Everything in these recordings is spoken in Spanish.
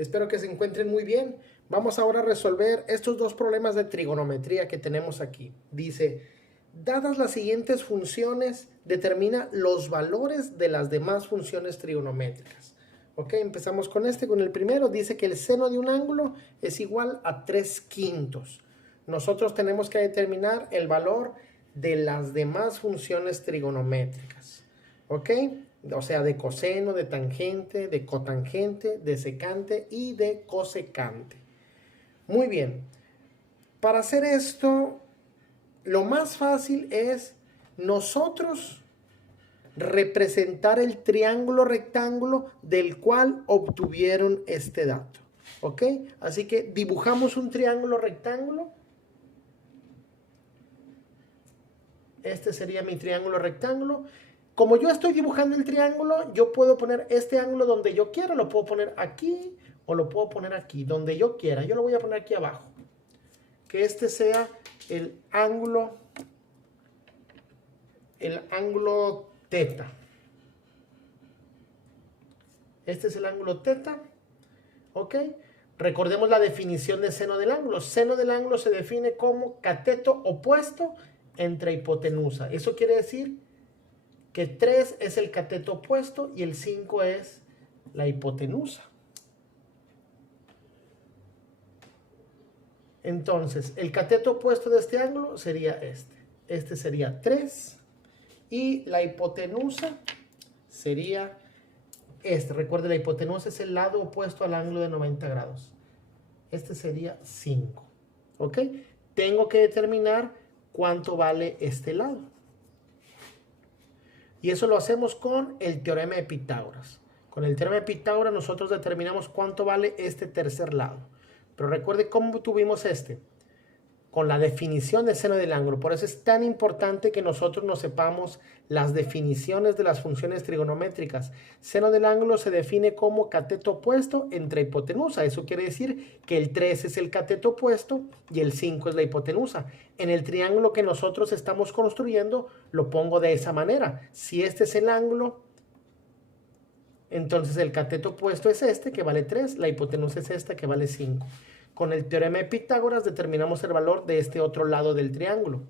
Espero que se encuentren muy bien. Vamos ahora a resolver estos dos problemas de trigonometría que tenemos aquí. Dice, dadas las siguientes funciones, determina los valores de las demás funciones trigonométricas. Ok, empezamos con con el primero. Dice que el seno de un ángulo es igual a 3/5. Nosotros tenemos que determinar el valor de las demás funciones trigonométricas. ¿Ok? O sea, de coseno, de tangente, de cotangente, de secante y de cosecante. Muy bien. Para hacer esto, lo más fácil es nosotros representar el triángulo rectángulo del cual obtuvieron este dato. ¿Ok? Así que dibujamos un triángulo rectángulo. Este sería mi triángulo rectángulo. Como yo estoy dibujando el triángulo, yo puedo poner este ángulo donde yo quiera. Lo puedo poner aquí o lo puedo poner aquí, donde yo quiera. Yo lo voy a poner aquí abajo. Que este sea el ángulo teta. Este es el ángulo teta. ¿Ok? Recordemos la definición de seno del ángulo. Seno del ángulo se define como cateto opuesto entre hipotenusa. Eso quiere decir que 3 es el cateto opuesto y el 5 es la hipotenusa. Entonces, el cateto opuesto de este ángulo sería este. Este sería 3 y la hipotenusa sería este. Recuerde, la hipotenusa es el lado opuesto al ángulo de 90 grados. Este sería 5. ¿Ok? Tengo que determinar cuánto vale este lado. Y eso lo hacemos con el teorema de Pitágoras. Con el teorema de Pitágoras nosotros determinamos cuánto vale este tercer lado. Pero recuerde cómo tuvimos este. Con la definición de seno del ángulo. Por eso es tan importante que nosotros nos sepamos las definiciones de las funciones trigonométricas. Seno del ángulo se define como cateto opuesto entre hipotenusa. Eso quiere decir que el 3 es el cateto opuesto y el 5 es la hipotenusa. En el triángulo que nosotros estamos construyendo lo pongo de esa manera. Si este es el ángulo, entonces el cateto opuesto es este, que vale 3. La hipotenusa es esta, que vale 5. Con el teorema de Pitágoras determinamos el valor de este otro lado del triángulo.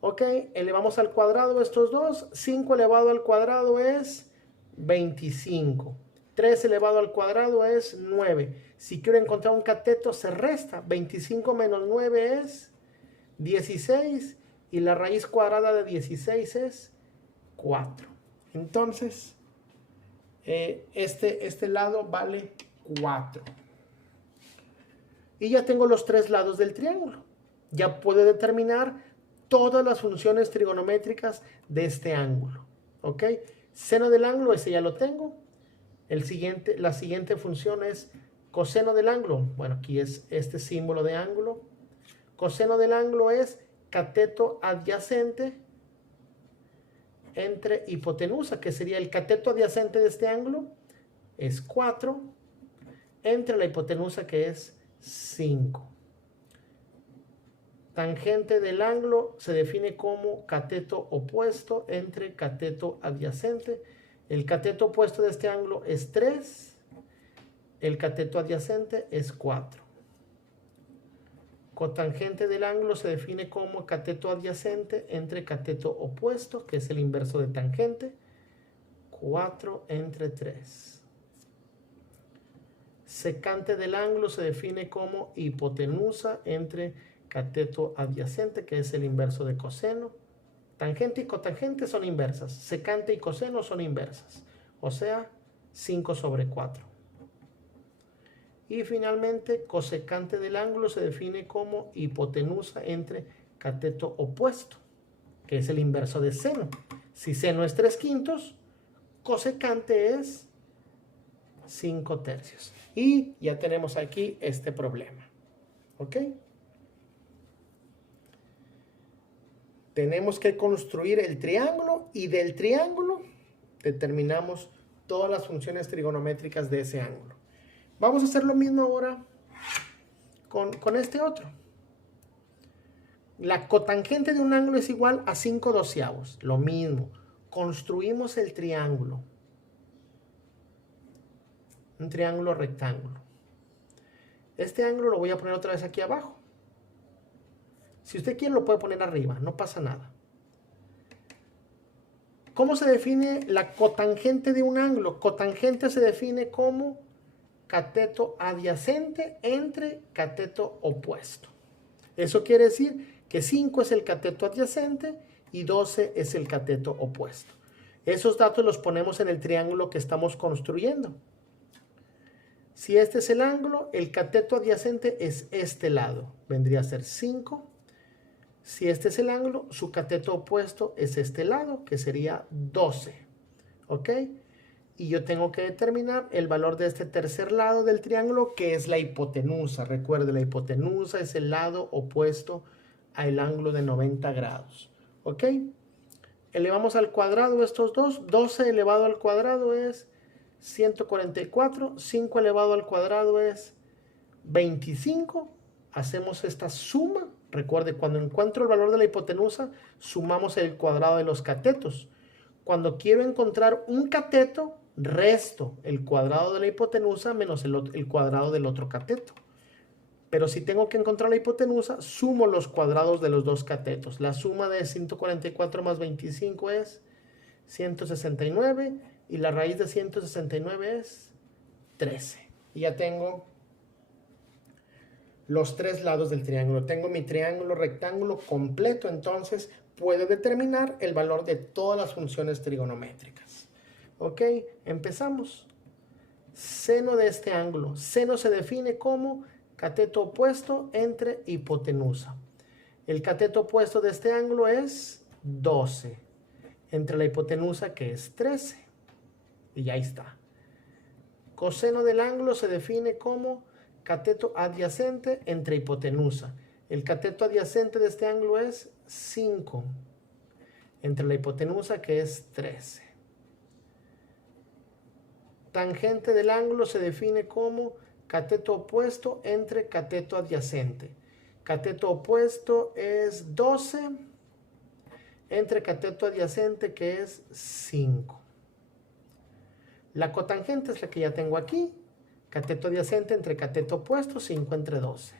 Ok, elevamos al cuadrado estos dos. 5 elevado al cuadrado es 25. 3 elevado al cuadrado es 9. Si quiero encontrar un cateto, se resta. 25 menos 9 es 16. Y la raíz cuadrada de 16 es 4. Entonces, este lado vale 4. Y ya tengo los tres lados del triángulo. Ya puedo determinar todas las funciones trigonométricas de este ángulo. ¿Ok? Seno del ángulo, ese ya lo tengo. La siguiente función es coseno del ángulo. Bueno, aquí es este símbolo de ángulo. Coseno del ángulo es cateto adyacente entre hipotenusa, que sería el cateto adyacente de este ángulo, es 4, entre la hipotenusa, que es 5. Tangente del ángulo se define como cateto opuesto entre cateto adyacente. El cateto opuesto de este ángulo es 3. El cateto adyacente es 4. Cotangente del ángulo se define como cateto adyacente entre cateto opuesto, que es el inverso de tangente, 4 entre 3. Secante del ángulo se define como hipotenusa entre cateto adyacente, que es el inverso de coseno. Tangente y cotangente son inversas. Secante y coseno son inversas. O sea, 5 sobre 4. Y finalmente, cosecante del ángulo se define como hipotenusa entre cateto opuesto, que es el inverso de seno. Si seno es 3/5, cosecante es 5/3. Y ya tenemos aquí este problema. ¿Ok? Tenemos que construir el triángulo y del triángulo determinamos todas las funciones trigonométricas de ese ángulo. Vamos a hacer lo mismo ahora con este otro. La cotangente de un ángulo es igual a 5/12. Lo mismo. Construimos el triángulo. Un triángulo rectángulo. Este ángulo lo voy a poner otra vez aquí abajo. Si usted quiere lo puede poner arriba, no pasa nada. ¿Cómo se define la cotangente de un ángulo? Cotangente se define como cateto adyacente entre cateto opuesto. Eso quiere decir que 5 es el cateto adyacente y 12 es el cateto opuesto. Esos datos los ponemos en el triángulo que estamos construyendo. Si este es el ángulo, el cateto adyacente es este lado. Vendría a ser 5. Si este es el ángulo, su cateto opuesto es este lado, que sería 12. ¿Ok? Y yo tengo que determinar el valor de este tercer lado del triángulo, que es la hipotenusa. Recuerde, la hipotenusa es el lado opuesto al ángulo de 90 grados. ¿Ok? Elevamos al cuadrado estos dos. 12 elevado al cuadrado es 144. 5 elevado al cuadrado es 25. Hacemos esta suma. Recuerde, cuando encuentro el valor de la hipotenusa, sumamos el cuadrado de los catetos. Cuando quiero encontrar un cateto, resto el cuadrado de la hipotenusa menos el cuadrado del otro cateto. Pero si tengo que encontrar la hipotenusa, sumo los cuadrados de los dos catetos. La suma de 144 más 25 es 169 y la raíz de 169 es 13. Y ya tengo los tres lados del triángulo. Tengo mi triángulo rectángulo completo, entonces puedo determinar el valor de todas las funciones trigonométricas. Ok, empezamos. Seno de este ángulo. Seno se define como cateto opuesto entre hipotenusa. El cateto opuesto de este ángulo es 12 entre la hipotenusa, que es 13. Y ya está. Coseno del ángulo se define como cateto adyacente entre hipotenusa. El cateto adyacente de este ángulo es 5 entre la hipotenusa, que es 13. Tangente del ángulo se define como cateto opuesto entre cateto adyacente. Cateto opuesto es 12 entre cateto adyacente, que es 5. La cotangente es la que ya tengo aquí. Cateto adyacente entre cateto opuesto, 5 entre 12.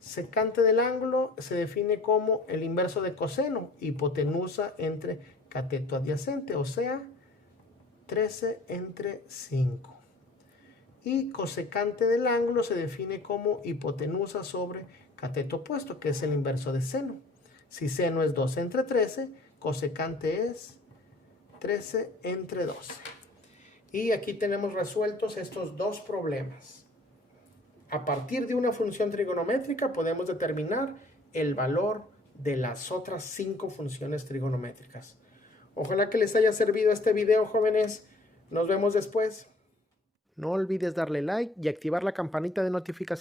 Secante del ángulo se define como el inverso de coseno, hipotenusa entre cateto adyacente, o sea, 13 entre 5. Y cosecante del ángulo se define como hipotenusa sobre cateto opuesto, que es el inverso de seno. Si seno es 12 entre 13, cosecante es 13 entre 12. Y aquí tenemos resueltos estos dos problemas. A partir de una función trigonométrica podemos determinar el valor de las otras 5 funciones trigonométricas. Ojalá que les haya servido este video, jóvenes. Nos vemos después. No olvides darle like y activar la campanita de notificación.